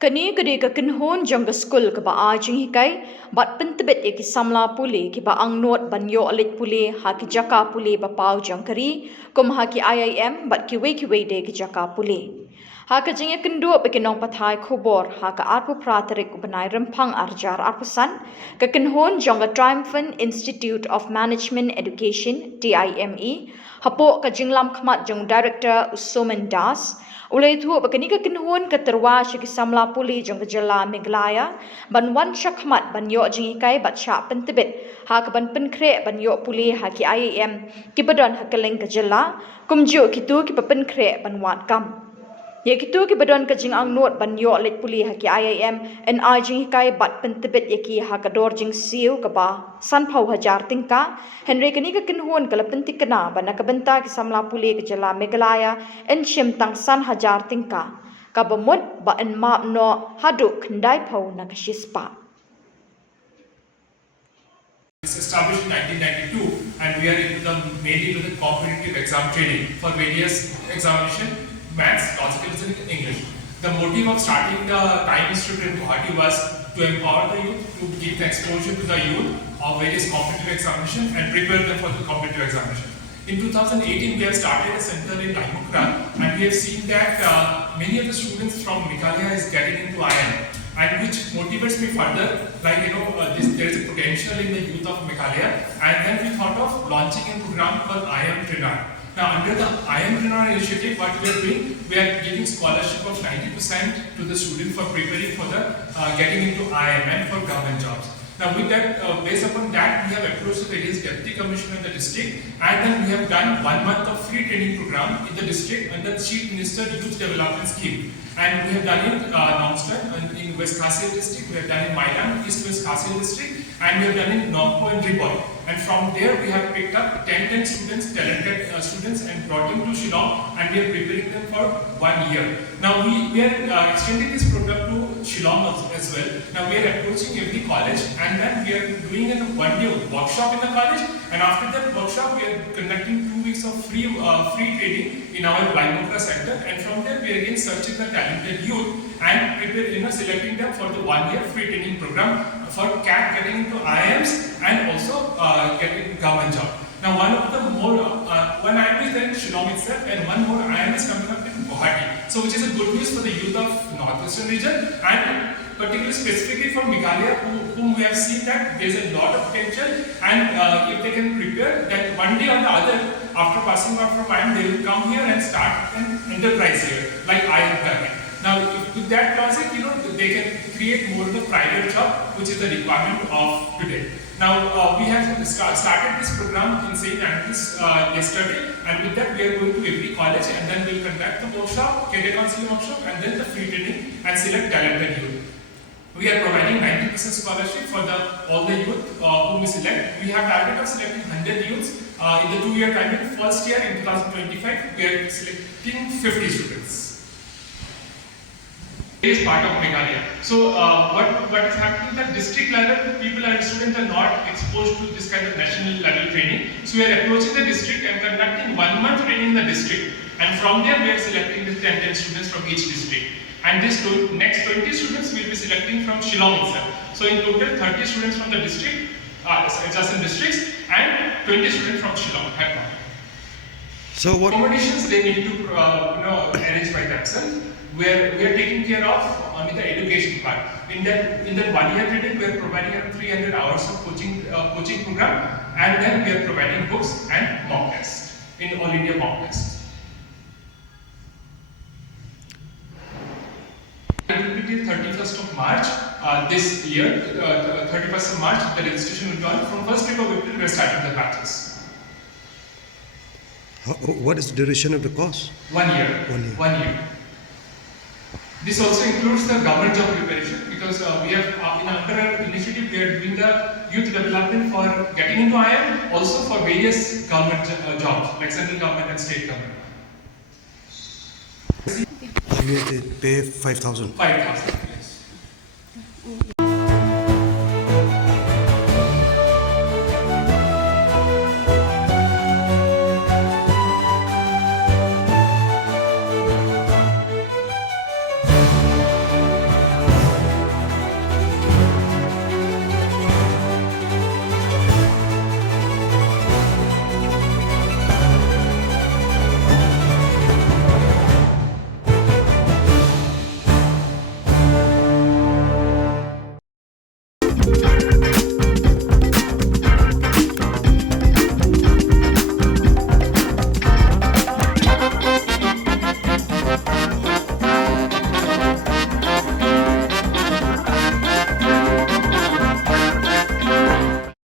Kani kadi ka kinhon jangga school ka ba ajing hikai bat Pyntbit ki Samla Pule ki ba ang not banyo alit Pule ha ki jaka Pule ba pau jangkari kum ha ki IIM bat ki we de ki jaka Pule ha ka jingya kendo ba kinong pathai Khubor ha ka arpu pratarik ubanai rempang arjar arpusan ka kinhon jangga Triumphant Institute of Management Education TIME hapo ka jinglam khmat jang director Usoman Das ulai thu bakani ka kinhon ka terwa shi ki Samla Pule jang Khuborjylla Meghalaya ban wan shakmat ban yo jing kai bat Shah Pyntbit ha ka ban penkre ban yo Pule ha ki IAM ki badon ha kaleng Khuborjylla kumjo ki tu ki penkre ban wat kam ye kitu ki badon ka jing ang not ban yo let Pule ha ki IAM en jing kai bat Pyntbit ye ki ha ka dor jing Siew ka ba san phau hajar tingka henry kani ka kinhon kala pentik kana ban ka benta ki Samla Pule Khuborjylla Meghalaya en shim tang san hajar tingka ka ba mut ba en map no hadu khandai phau na ka shispa. It's established in 1992 and we are mainly into the competitive exam training for various examination, maths, logical reasoning and English. The motive of starting the Time Institute in Guwahati was to empower the youth, to give the exposure to the youth of various competitive examinations and prepare them for the competitive examination. In 2018, we have started a center in Raimukra and we have seen that many of the students from Meghalaya is getting into IIM, and which motivates me further, like there is a potential in the youth of Meghalaya, and then we thought of launching a program called IIM Trainer. Now under the IIM Trainer initiative, what we are doing, we are giving scholarship of 90% to the student for preparing for the getting into IIM and for government jobs. Now with that, based upon that, we have approached the various deputy commissioner in the district, and then we have done 1 month of free training program in the district under the Chief Minister Youth Development Scheme. And we have done in Nongstown, in West Khasinews district, we have done in Maidan, East West Khasinews district, and we have done in Donkam and Khubor. And from there, we have picked up 10 students, talented students, and brought them to Shillong, and we are preparing them for 1 year. Now we are extending this program to Shillong as well. Now we are approaching every college, and then we are doing a 1-day workshop in the college. And after that workshop, we are conducting 2 weeks of free training in our Raimukra center. And from there, we are again searching the talented youth and selecting them for the 1-year free training program for getting into IIMs and also getting government job. Now one of the more, one IIM is there in Shillong itself, and one more IIM is coming up in Guwahati. So which is a good news for the youth of northwestern region, and particularly specifically for Meghalaya, whom we have seen that there is a lot of potential, and if they can prepare that one day or the other, after passing out from IIM, they will come here and start an enterprise here, like I have done it. Now, with that logic, they can create more of the private job, which is the requirement of today. Now, we have started this program in St. Andrews yesterday, and with that, we are going to every college, and then we will conduct the workshop, career counseling workshop, and then the free training and select talented youth. We are providing 90% scholarship for all the youth whom we select. We have target of selecting 100 youths in the 2-year time. First year in 2025, we are selecting 50 students. Is part of Meghalaya. So what is happening at district level, people and students are not exposed to this kind of national level training. So we are approaching the district and conducting 1 month training in the district, and from there we are selecting the 10 students from each district. And this next 20 students will be selecting from Shillong itself. So in total 30 students from the district, adjacent districts, and 20 students from Shillong headquarters. So what accommodations they need to arrange by themselves. We are taking care of only the education part. In that 1-year training, we are providing around 300 hours of coaching program, and then we are providing books and mock tests in all India mock tests. It will be 31st of March this year. 31st of March, the registration will be on. From 1st week of April, we are starting the batches. What is the duration of the course? 1 year. 1 year. 1 year. This also includes the government job preparation, because we have in our initiative we are doing the youth development for getting into IIM, also for various government jobs like central government and state government. You pay 5,000. 5,000.